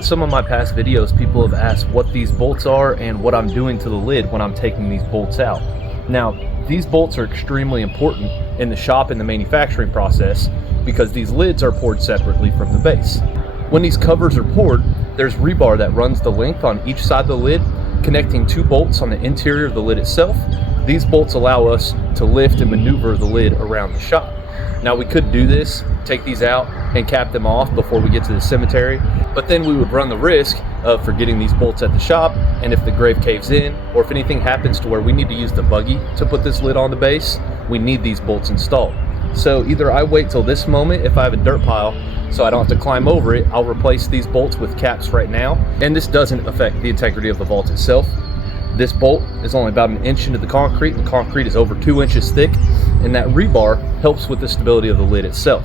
In some of my past videos, people have asked what these bolts are and what I'm doing to the lid when I'm taking these bolts out. Now, these bolts are extremely important in the shop and the manufacturing process because these lids are poured separately from the base. When these covers are poured, there's rebar that runs the length on each side of the lid, connecting two bolts on the interior of the lid itself. These bolts allow us to lift and maneuver the lid around the shop. Now, we could do this, take these out and cap them off before we get to the cemetery, but then we would run the risk of forgetting these bolts at the shop, and if the grave caves in, or if anything happens to where we need to use the buggy to put this lid on the base, we need these bolts installed. So either I wait till this moment if I have a dirt pile so I don't have to climb over it, I'll replace these bolts with caps right now, and this doesn't affect the integrity of the vault itself. This bolt is only about an inch into the concrete, and the concrete is over 2 inches thick, and that rebar helps with the stability of the lid itself.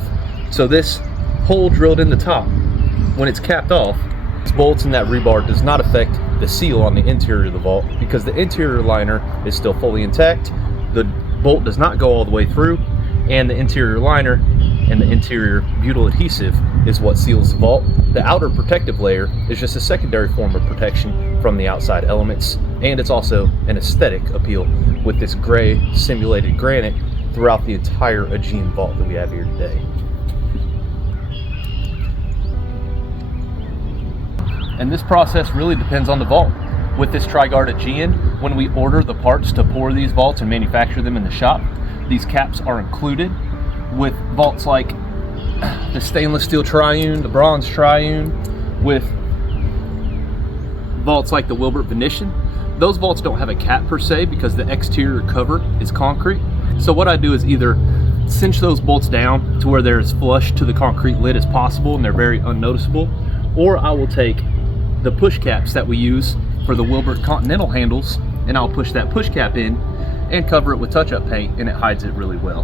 So this hole drilled in the top, when it's capped off, these bolts and that rebar does not affect the seal on the interior of the vault because the interior liner is still fully intact. The bolt does not go all the way through, and the interior liner and the interior butyl adhesive is what seals the vault. The outer protective layer is just a secondary form of protection from the outside elements, and it's also an aesthetic appeal with this gray simulated granite throughout the entire Aegean vault that we have here today. And this process really depends on the vault. With this Trigard Aegean, when we order the parts to pour these vaults and manufacture them in the shop, these caps are included with vaults like the stainless steel triune, the bronze triune, with vaults like the Wilbert Venetian. Those vaults don't have a cap per se because the exterior cover is concrete. So what I do is either cinch those bolts down to where they're as flush to the concrete lid as possible and they're very unnoticeable, or I will take the push caps that we use for the Wilbert Continental handles and I'll push that push cap in and cover it with touch-up paint, and it hides it really well.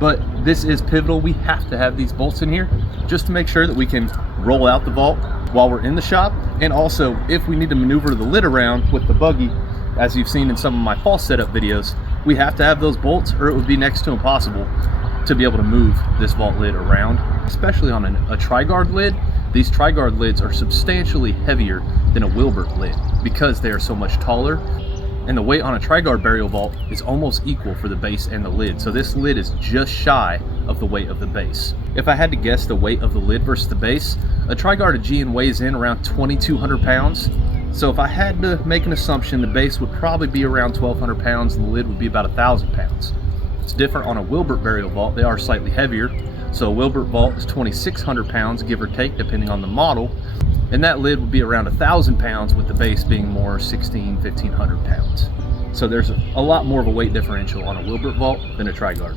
But this is pivotal. We have to have these bolts in here just to make sure that we can roll out the vault while we're in the shop, and also if we need to maneuver the lid around with the buggy, as you've seen in some of my fall setup videos, we have to have those bolts or it would be next to impossible to be able to move this vault lid around. Especially on a Trigard lid, these Trigard lids are substantially heavier than a Wilbert lid because they are so much taller, and the weight on a Trigard burial vault is almost equal for the base and the lid. So this lid is just shy of the weight of the base. If I had to guess the weight of the lid versus the base, a Trigard Aegean weighs in around 2,200 pounds. So if I had to make an assumption, the base would probably be around 1,200 pounds and the lid would be about 1,000 pounds. It's different on a Wilbert burial vault. They are slightly heavier. So a Wilbert vault is 2,600 pounds, give or take, depending on the model. And that lid would be around 1,000 pounds with the base being more 1,500 pounds. So there's a lot more of a weight differential on a Wilbert vault than a Trigard.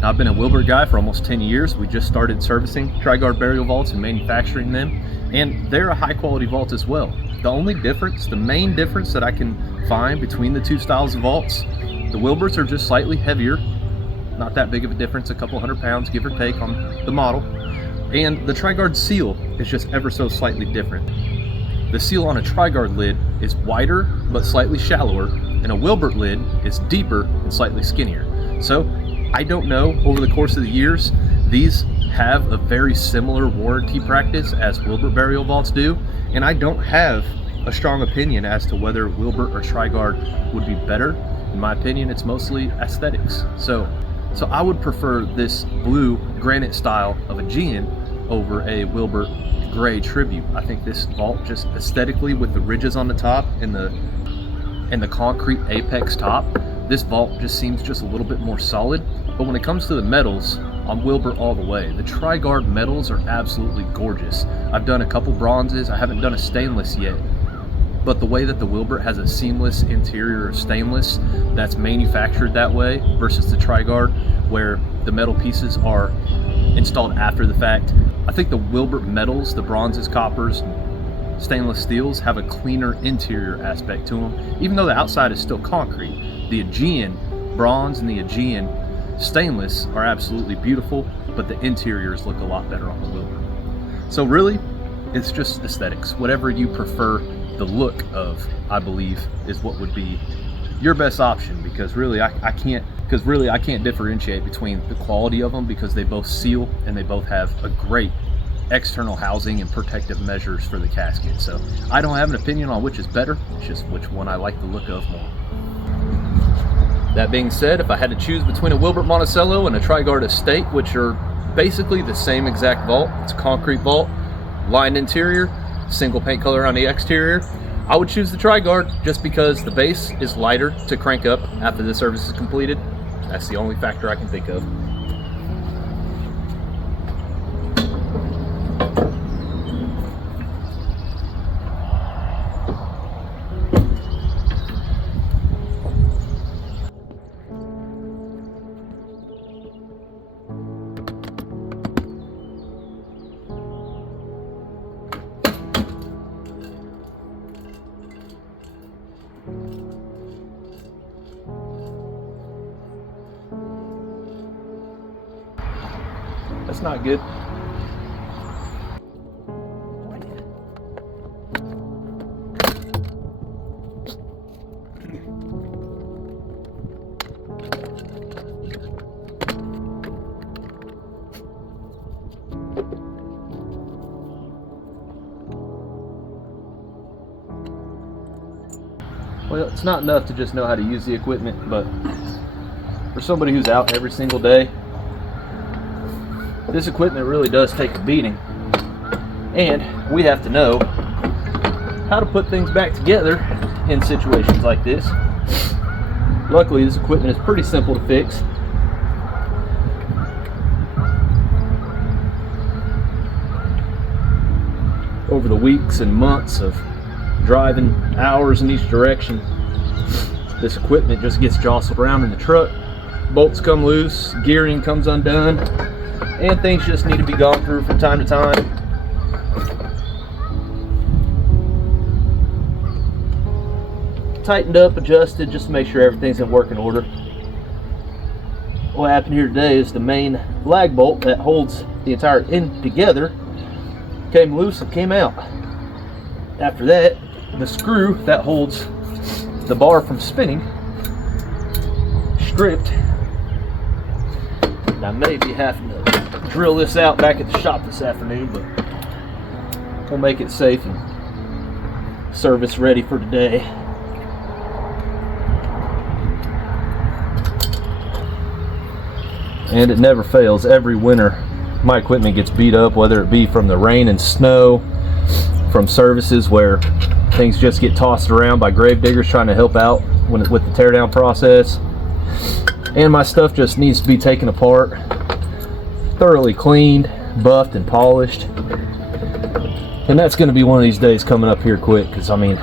Now, I've been a Wilbert guy for almost 10 years. We just started servicing Trigard burial vaults and manufacturing them, and they're a high quality vault as well. The only difference, the main difference that I can find between the two styles of vaults, the Wilberts are just slightly heavier, not that big of a difference, a couple hundred pounds give or take on the model. And the Trigard seal is just ever so slightly different. The seal on a Trigard lid is wider but slightly shallower, and a Wilbert lid is deeper and slightly skinnier. So I don't know, over the course of the years, these have a very similar warranty practice as Wilbert burial vaults do, and I don't have a strong opinion as to whether Wilbert or Trigard would be better. In my opinion, it's mostly aesthetics. So I would prefer this blue granite style of Aegean over a Wilbert gray tribute. I think this vault just aesthetically, with the ridges on the top and the concrete apex top, this vault just seems just a little bit more solid. But when it comes to the metals, I'm Wilbert all the way. The Trigard metals are absolutely gorgeous. I've done a couple bronzes, I haven't done a stainless yet. But the way that the Wilbert has a seamless interior of stainless that's manufactured that way versus the Trigard where the metal pieces are installed after the fact, I think the Wilbert metals, the bronzes, coppers, stainless steels, have a cleaner interior aspect to them. Even though the outside is still concrete, the Aegean bronze and the Aegean stainless are absolutely beautiful, but the interiors look a lot better on the Wilbert. So really, it's just aesthetics. Whatever you prefer the look of, I believe, is what would be your best option, because really I can't differentiate between the quality of them, because they both seal and they both have a great external housing and protective measures for the casket. So I don't have an opinion on which is better, it's just which one I like the look of more. That being said, if I had to choose between a Wilbert Monticello and a Trigard Estate, which are basically the same exact vault, it's a concrete vault, lined interior, single paint color on the exterior, I would choose the Trigard just because the base is lighter to crank up after the service is completed. That's the only factor I can think of. That's not good. Well, it's not enough to just know how to use the equipment, but for somebody who's out every single day, this equipment really does take a beating, and we have to know how to put things back together in situations like this. Luckily, this equipment is pretty simple to fix. Over the weeks and months of driving hours in each direction, this equipment just gets jostled around in the truck. Bolts come loose, gearing comes undone, and things just need to be gone through from time to time. Tightened up, adjusted, just to make sure everything's in working order. What happened here today is the main lag bolt that holds the entire end together came loose and came out. After that, the screw that holds the bar from spinning stripped. I may be having to drill this out back at the shop this afternoon, but we'll make it safe and service ready for today. And it never fails. Every winter my equipment gets beat up, whether it be from the rain and snow, from services where things just get tossed around by grave diggers trying to help out with the teardown process, and my stuff just needs to be taken apart, thoroughly cleaned, buffed, and polished. And that's going to be one of these days coming up here quick, because I mean,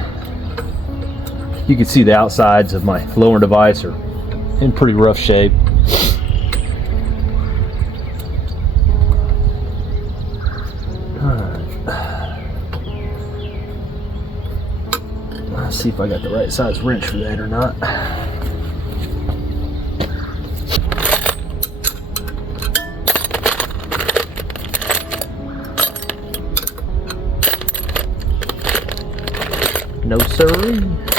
you can see the outsides of my lowering device are in pretty rough shape. Let's see if I got the right size wrench for that or not. No siree.